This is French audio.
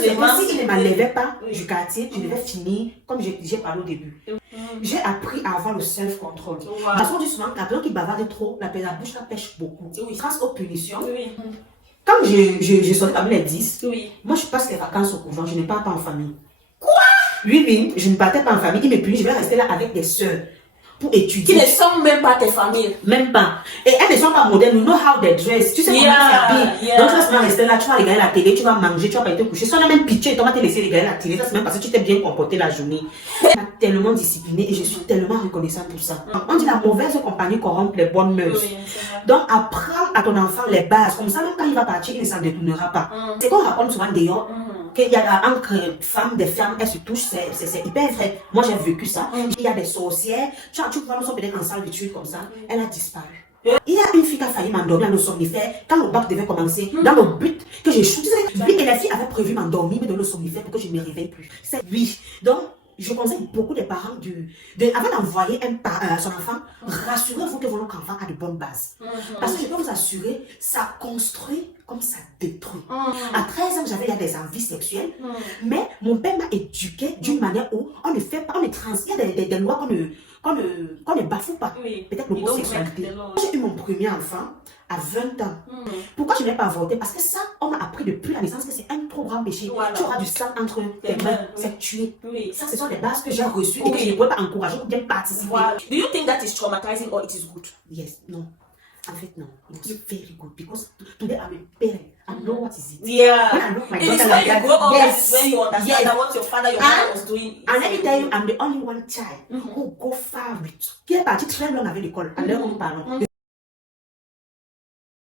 C'est comme s'il ne m'enlevait pas du quartier, je devais finir, comme j'ai parlé au début. J'ai appris à avoir le self-control. Parce qu'on dit souvent, quelqu'un qui bavarde trop, la bouche la pêche beaucoup. Grâce aux punitions, quand je sors avec les 10, moi je passe les vacances au couvent, je ne pars pas en famille. Quoi? Oui, je ne partais pas en famille, il me punit, je vais rester là avec des soeurs pour étudier. Qui ne sont même pas tes familles. Même pas. Et elles ne sont pas modernes, you know how they dress. Tu sais comment ils s'habillent. Donc tu vas seulement rester là, tu vas regarder la télé, tu vas manger, tu vas pas te coucher. Si on a même pitché, tu vas te laisser regarder la télé, ça c'est même parce que tu t'es bien comporté la journée. Elle m'a tellement disciplinée et je suis tellement reconnaissante pour ça. On dit la mauvaise compagnie corrompt les bonnes mœurs. Donc apprends à ton enfant les bases, comme ça même quand il va partir, il ne s'en détournera pas. C'est qu'on raconte souvent d'ailleurs qu'il y a entre femmes, des femmes, elles se touchent, c'est hyper vrai. Moi j'ai vécu ça. Il y a des sorcières, tu vois, nous sommes peut-être en salle d'études comme ça, elle a disparu. Il y a une fille qui a failli m'endormir à nos somnifères quand le bac devait commencer, dans le but que je shoot. Oui, et la fille avait prévu m'endormir, mais dans le somnifère pour que je ne me réveille plus. Oui, donc je conseille beaucoup des parents avant d'envoyer son enfant, rassurez-vous que votre enfant a de bonnes bases. Parce que je peux vous assurer, ça construit comme ça détruit. À 13 ans, j'avais des envies sexuelles, mais mon père m'a éduqué d'une manière où on ne fait pas, il y a des lois qu'on ne bafoue pas. Peut-être l'homosexualité. J'ai eu mon premier enfant à 20 ans. Pourquoi je n'ai pas avorté? Parce que ça, on m'a appris depuis la naissance que c'est un trop grand péché. Tu auras du sang entre tes mains, c'est tuer. Ça, ce sont des bases que j'ai reçues et que je ne pourrais pas encourager ou bien participer. Do you think that is traumatizing or it is good? Yes, no. En fait, no. It's very good because today I'm a parent. I know what is it. Yeah. When I look my It is daughter when like you that. grow up, Yes. when you understand that what your father, your mother was doing. And let me tell you, I'm the only one child who go far with. Qui est parti très loin avec l'école. À l'heure où nous parlons.